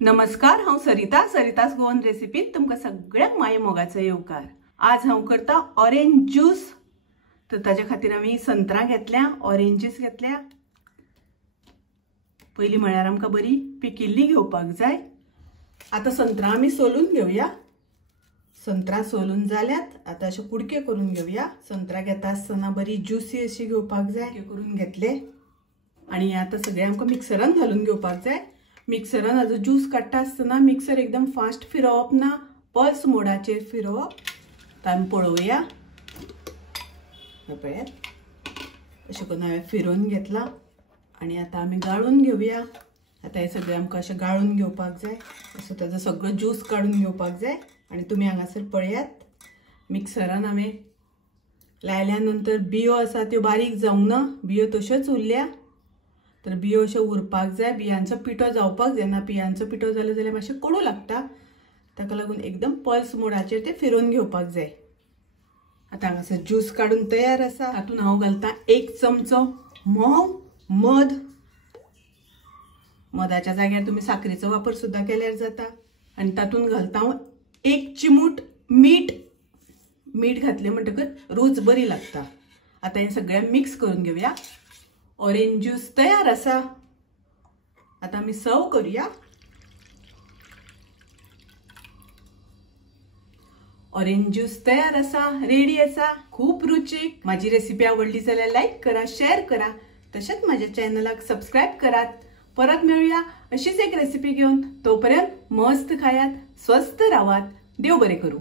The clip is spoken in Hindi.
नमस्कार, हांव सरितास गोवन रेसिपीत तुमकां सगळ्यांक माये मोगाचो येवकार। आज हांव करता ऑरेंज ज्यूस। तर ताच्या खातीर आमी संत्रां घेतल्या, ऑरेंजीस घेतल्या। पयली म्हळ्यार आमकां बरी पिकिल्ली घेवपाक जाय। आता संत्रां आमी सोलून घेवया। संत्रां सोलून जाल्यात, आता अशे कुडके करून घेवया। संत्रां घेता आसतना बरी ज्युसी अशी घेवपाक जाय। करून घेतले आणि आता सगळे आमकां मिक्सरान घालून घेवपाक जाय। मिक्सरान हाजो ज्यूस काडटा आसतना मिक्सर एकदम फास्ट फिरवप ना, पल्स मोडाचेर फिरवप। तर आमी पळोवया। पळयात अशें करून हांवें फिरोवन घेतला आणि आता आमी गाळून घेवया। आता हे सगळे आमकां अशें गाळून घेवपाक जाय। असो ताजो सगळो ज्यूस काडून घेवपाक जाय। आणि तुमी हांगासर पळयात, मिक्सरान हांवें लायल्या नंतर बियो आसा त्यो बारीक जावंक ना, बियो तश्योच उरल्या। तर बियो अशें उरपाक जाय, बियांचो पिठो जावपाक जायना। बियांचो पिठो जालो जाल्यार मातशें कडू लागता, ताका लागून एकदम पल्स मोडाचेर ते फिरोवन घेवपाक जाय। आता हांगासर ज्यूस काडून तयार आसा। तातूंत हांव घालता 1 चमचो मध। मधाच्या जाग्यार तुमी साखरेचो वापर सुद्दां केल्यार जाता। आनी तातूंत घालता हांव 1 चिमूट मीठ। मीठ घातले म्हणटकच रूच बरी लागता। आता हे सगळें मिक्स करून घेवया। ऑरेंज ज्यूस तयार आसा। आता आमी सर्व करूया। ऑरेंज ज्यूस तयार आसा, रेडी आसा, खूप रुचीक। माझी रेसिपी आवडली जाल्यार लाईक करा, शेअर करा, तशेंच माझ्या चॅनलाक सबस्क्राइब करात। परत मेळूया अशीच एक रेसिपी घेऊन। तोपर्यंत मस्त खायात, स्वस्थ राहात, देव बरे करू।